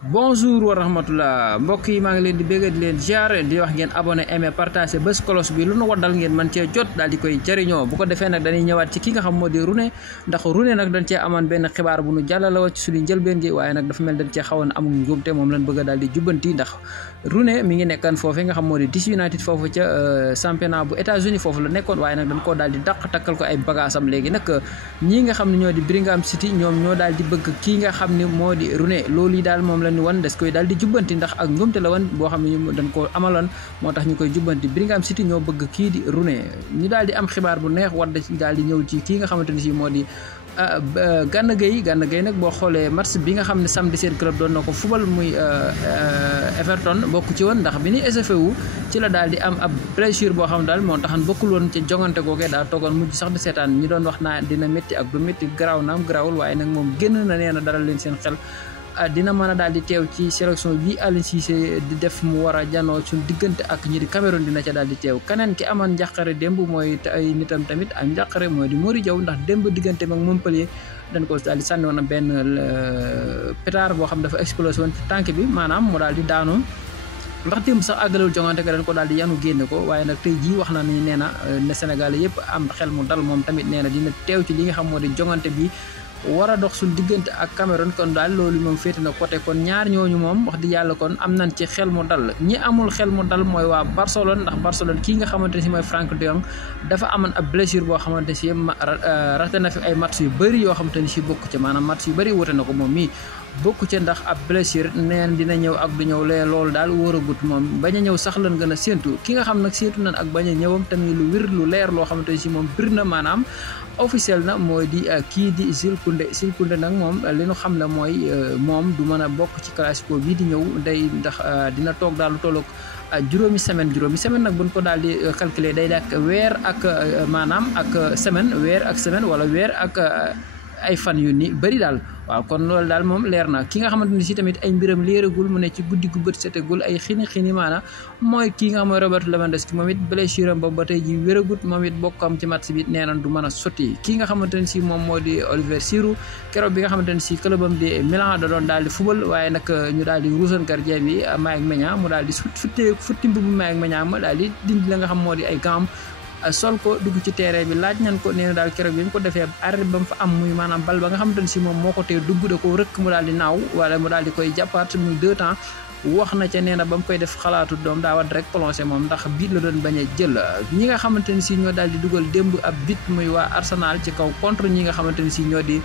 Bonjour wa rahmatullah mbokk yi maa ngi leen di bégg di leen ziar di wax ngeen abonné aimé partagé bés cloche bi lu nu waddal ngeen mën cee jot daal di koy jëriñoo bu ko defee nag dañuy ñëwaat ci ki nga xam moo di Rooney ndax Rooney nag dañ cee amoon benn xibaar bu nu jàllale woon ci suñu njëlbeen gi waaye nag dafa mel dañ cee xawoon amul njuumte moom lañ bëgg a daal di jubbanti ndax Rooney mi ngi nekkan foofu nga xam moo di DC United foofu ca championnat bu États-Unis foofu la nekkoon waaye nag dañ koo daal di dàq takkal ko ay bagaasam léegi nag ñii nga xam ne ñoo di Birmingham City ñoom ñoo daal di bëgg kii nga xam ne moo di Rooney loolu yi daal moom la ñu wan des koy daal di jubbanti ndax ak njuumte la woon boo xam ne ñu dañ ko amaloon moo tax ñu koy jubbanti Birmingham City ñoo bëgg kii di Rooney ñu daal di am xibaar bu neex war da daal di ñëw ci kii nga xamante ni si moo di Gana Gueye nag boo xoolee match bi nga xam ne samedi seen club doon na ko fubal muy Everton bokk ci woon ndax bi ni SFA wu ci la daal di am ab blessure boo xam daal moo taxan bokkul woon ci jongante googee daal toogoon mujj sax di seetaan ñi doon wax naa dina métti ak du métti garaaw naam garaawul waaye nag moom génn na nee na dara leen seen xel dina mën a daal di teew ci sélection bi Aliou Cissé di def mu war a janoo suñu diggante ak ñi di Cameroun dina ca daal di teew keneen ki amoon njàqare démb mooy ay nitam tamit ak njàqare mooy di Mori Diaw ndax démb diggante ak Montpellier dañ ko daal di sànni woon benn pétard boo xam dafa explosé woon ci tànk bi maanaam mu daal di daanu ndax démb sax àggalewul jongante ga dañ ko daal di yanu génne ko waaye nag tey jii wax na ni nee na ne Sénégal yëpp am xel mu dal moom tamit nee na dina teew ci li nga xam moo di jongante bi war a dox suñu diggante ak Cameroun kon daal loolu moom féete na côté kon ñaar ñooñu moom wax di yàlla kon am nañ ci xel mu dal ñi amul xel mu dal mooy waa Barcelone ndax Barcelone kii nga xamante ne si mooy Frank de Jong dafa amoon ab blessure boo xamante ne si raté na fi ay match yu bëri yoo xamante ne si bokk ci maanaam match yu bëri wute na ko moom mii bokku ci ndax ab blessure neen dina ñëw ak du ñëw lee loolu daal wóoragut moom bañ a ñëw sax lan gën a séentu ki nga xam nag séentu nañ ak bañ a ñëwam tamit lu wér lu leer loo xamante ne si moom bir na maanaam officiel na mooy di kii di Jules Koundé nag moom li ñu xam la mooy moom du mën a bokk ci classico bii di ñëw day ndax dina toog daal lu tolloog juróomi semaine nag buñ ko daal di calculer day dak weer ak maanaam ak semaine weer ak semaine wala weer ak ay fan yu ni bëri daal waaw kon loolu daal moom leer na ki nga xamante ni si tamit ay mbiram léeragul mu ne ci guddi gu bët setegul ay xini maana mooy kii nga xam mooy Robert Lewandowski moom it blessure am ba tey ji wéragut moom it bokkam ci match bi nee nañ du mën a sotti kii nga xamante ne si moom moo di Olivier Giroud keroog bi nga xamante ne si clubam di Milan da doon daal di fubal waaye nag ñu daal di ruusan gardien bi Mike Maignan mu daal di futti mbubu Mike Maignan ma daal di dindi la nga xam moo di ay gam sol ko dugg ci terrain bi laaj nañ ko nee na daal keroog bi mu ko defee arrêt ba mu fa am muy maanaam bal ba nga xamante ne si moom moo ko tee dugg da ko rëkk mu daal di naaw wala mu daal di koy jàppaat muy 2 temps wax na ca nee na ba mu koy def xalaatu doom daa war rek plongé moom ndax bit la doon bañ a jël ñi nga xamante ne si ñoo daal di dugal démb ab bit muy waa Arsenal ci kaw contre ñi nga xamante ne si ñoo di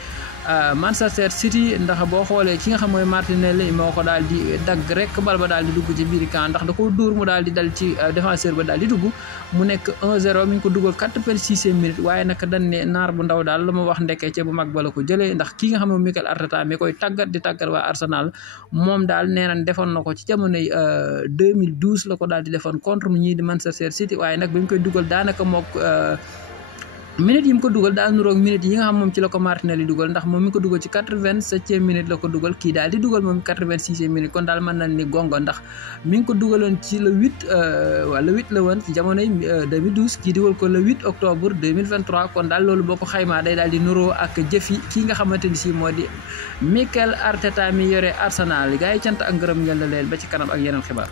Manchester City ndax boo xoolee ki nga xam mooy Martinelli moo ko daal di dagg rek bal ba daal di dugg ci biir camp ndax da ko dóor mu daal di dal ci défenseur ba daal di dugg mu nekk 1-0 mi ngi ko dugal 86e minute waaye nag dañ ne naar bu ndaw daal la ma wax ndekkee ca bu mag ba la ko jëlee ndax ki nga xam ne Mikel Arteta mi koy tàggat di tàggat waa Arsenal moom daal nee nañ defoon na ko ci jamonoy 2012 la ko daal di defoon contre ñii di Manchester City waaye nag bi ñu koy dugal daanaka mook minute yi mu ko dugal daal nuroog minute yi nga xam moom ci la ko Martinelli dugal ndax moom mi ko dugal ci 87e minute la ko dugal kii daal di dugal moom 86e minute kon daal mën nañ ni gongo ndax mi ngi ko dugaloon ci le 8 wala 8 la woon ci jamonoy 2012 kii dugal ko le 8 octobre 2023 kon daal loolu boo ko xaymaa day daal di nuroo ak jëfi kii nga xamante ni si moo di Mikel Arteta mi yore Arsenal gars yi cant ak ngërëm ngeen la leen ba ci kanam ak yeneen xibaar